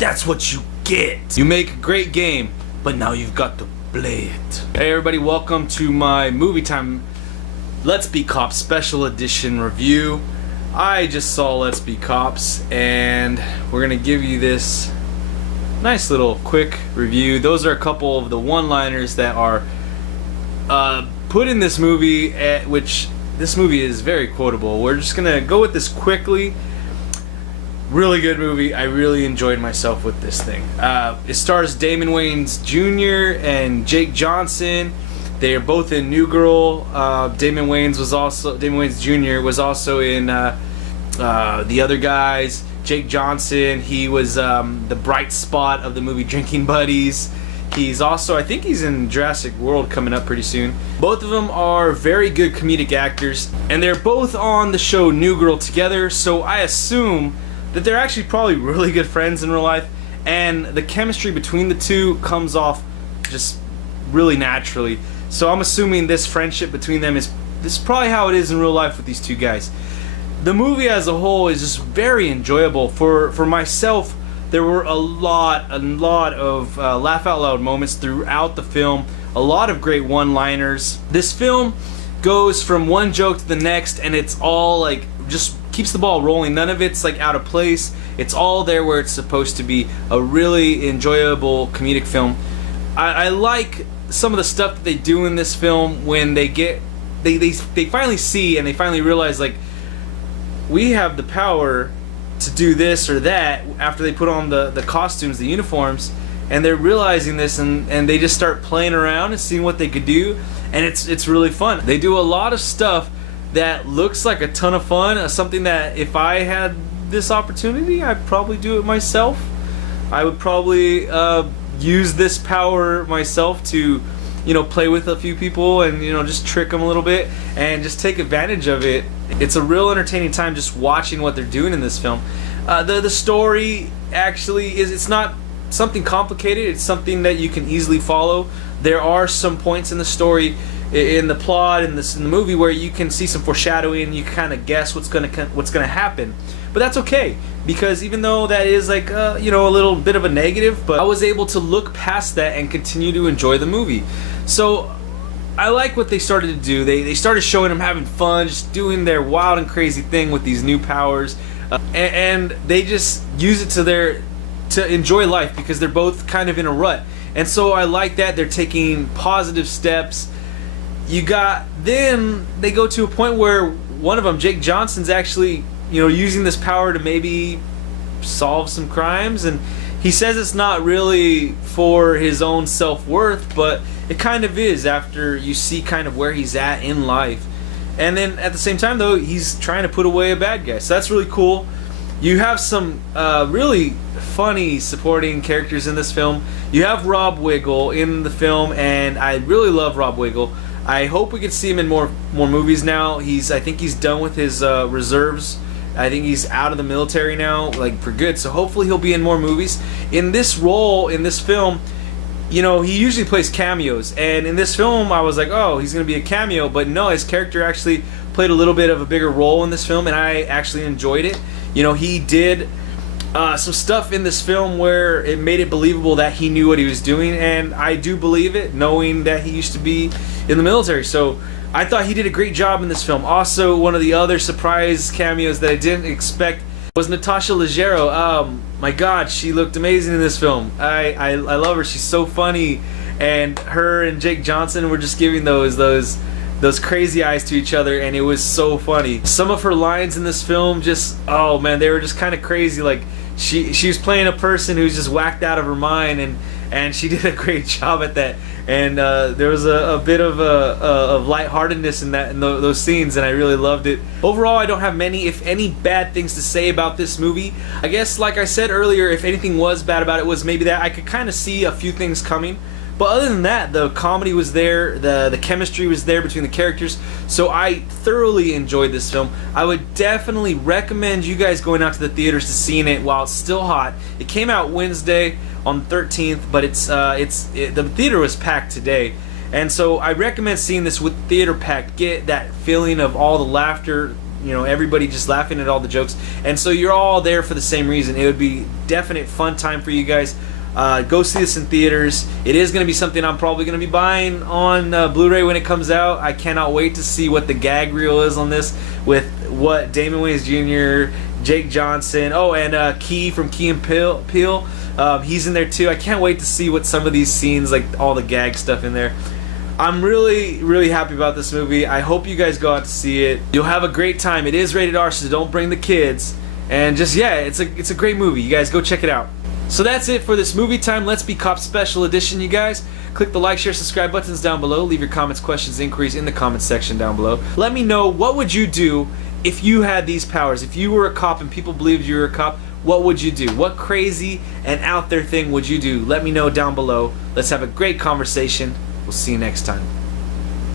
That's what you get. You make a great game, but now you've got to play it. Hey everybody, welcome to my Movie Time Let's Be Cops Special Edition review. I just saw Let's Be Cops, and we're gonna give you this nice little quick review. Those are a couple of the one-liners that are put in this movie, which this movie is very quotable. We're just gonna go with this quickly. Really good movie. I really enjoyed myself with this thing. It stars Damon Wayans Jr. and Jake Johnson. They are both in New Girl. Damon Wayans Jr. was also in The Other Guys. Jake Johnson, he was the bright spot of the movie Drinking Buddies. He's also, I think he's in Jurassic World coming up pretty soon. Both of them are very good comedic actors, and they're both on the show New Girl together, so I assume that they're actually probably really good friends in real life, and the chemistry between the two comes off just really naturally. So I'm assuming this friendship between them is probably how it is in real life with these two guys. The movie as a whole is just very enjoyable. For myself, there were a lot of laugh out loud moments throughout the film, a lot of great one-liners. This film goes from one joke to the next, and it's all like just keeps the ball rolling. None of it's like out of place. It's all there where it's supposed to be. A really enjoyable comedic film. I like some of the stuff that they do in this film when they finally see and they finally realize, like, we have the power to do this or that after they put on the costumes, the uniforms, and they're realizing this, and they just start playing around and seeing what they could do, and it's really fun. They do a lot of stuff that looks like a ton of fun, something that if I had this opportunity, I'd probably do it myself. I would probably use this power myself to, play with a few people and, just trick them a little bit and just take advantage of it. It's a real entertaining time just watching what they're doing in this film. The story actually it's not something complicated. It's something that you can easily follow. There are some points in the story, in the plot, in the movie, where you can see some foreshadowing and you kind of guess what's gonna happen. But that's okay, because even though that is like a little bit of a negative, but I was able to look past that and continue to enjoy the movie. So I like what they started to do. They started showing them having fun, just doing their wild and crazy thing with these new powers, and they just use it to enjoy life, because they're both kind of in a rut. And so I like that they're taking positive steps. Then they go to a point where one of them, Jake Johnson's actually, using this power to maybe solve some crimes, and he says it's not really for his own self-worth, but it kind of is after you see kind of where he's at in life. And then at the same time, though, he's trying to put away a bad guy, so that's really cool. You have some really funny supporting characters in this film. You have Rob Wiggle in the film, and I really love Rob Wiggle. I hope we can see him in more movies now. I think he's done with his reserves. I think he's out of the military now, like for good. So hopefully he'll be in more movies. In this role, in this film, he usually plays cameos. And in this film, I was like, oh, he's going to be a cameo. But no, his character actually played a little bit of a bigger role in this film, and I actually enjoyed it. He did some stuff in this film where it made it believable that he knew what he was doing, and I do believe it, knowing that he used to be in the military. So I thought he did a great job in this film. Also, one of the other surprise cameos that I didn't expect was Natasha Leggero. My God, she looked amazing in this film. I love her. She's so funny, and her and Jake Johnson were just giving those crazy eyes to each other, and it was so funny. Some of her lines in this film, just, oh man, they were just kind of crazy. Like she was playing a person who's just whacked out of her mind, and she did a great job at that. And there was a bit of lightheartedness in those scenes, and I really loved it. Overall, I don't have many, if any, bad things to say about this movie. I guess, like I said earlier, if anything was bad about it, was maybe that I could kind of see a few things coming. But other than that, the comedy was there, the chemistry was there between the characters, so I thoroughly enjoyed this film. I would definitely recommend you guys going out to the theaters to seeing it while it's still hot. It came out Wednesday on the 13th, but the theater was packed today, and so I recommend seeing this with theater packed. Get that feeling of all the laughter, you know, everybody just laughing at all the jokes, and so you're all there for the same reason. It would be definite fun time for you guys. Go see this in theaters. It is going to be something I'm probably going to be buying on Blu-ray when it comes out. I cannot wait to see what the gag reel is on this, with what Damon Wayans Jr., Jake Johnson, and Key from Key and Peele. He's in there too. I can't wait to see what some of these scenes, like all the gag stuff in there. I'm really, really happy about this movie. I hope you guys go out to see it. You'll have a great time. It is rated R, so don't bring the kids. And just, yeah, it's a great movie. You guys go check it out. So that's it for this Movie Time Let's Be Cops Special Edition, you guys. Click the like, share, subscribe buttons down below. Leave your comments, questions, inquiries in the comments section down below. Let me know, what would you do if you had these powers? If you were a cop and people believed you were a cop, what would you do? What crazy and out there thing would you do? Let me know down below. Let's have a great conversation. We'll see you next time.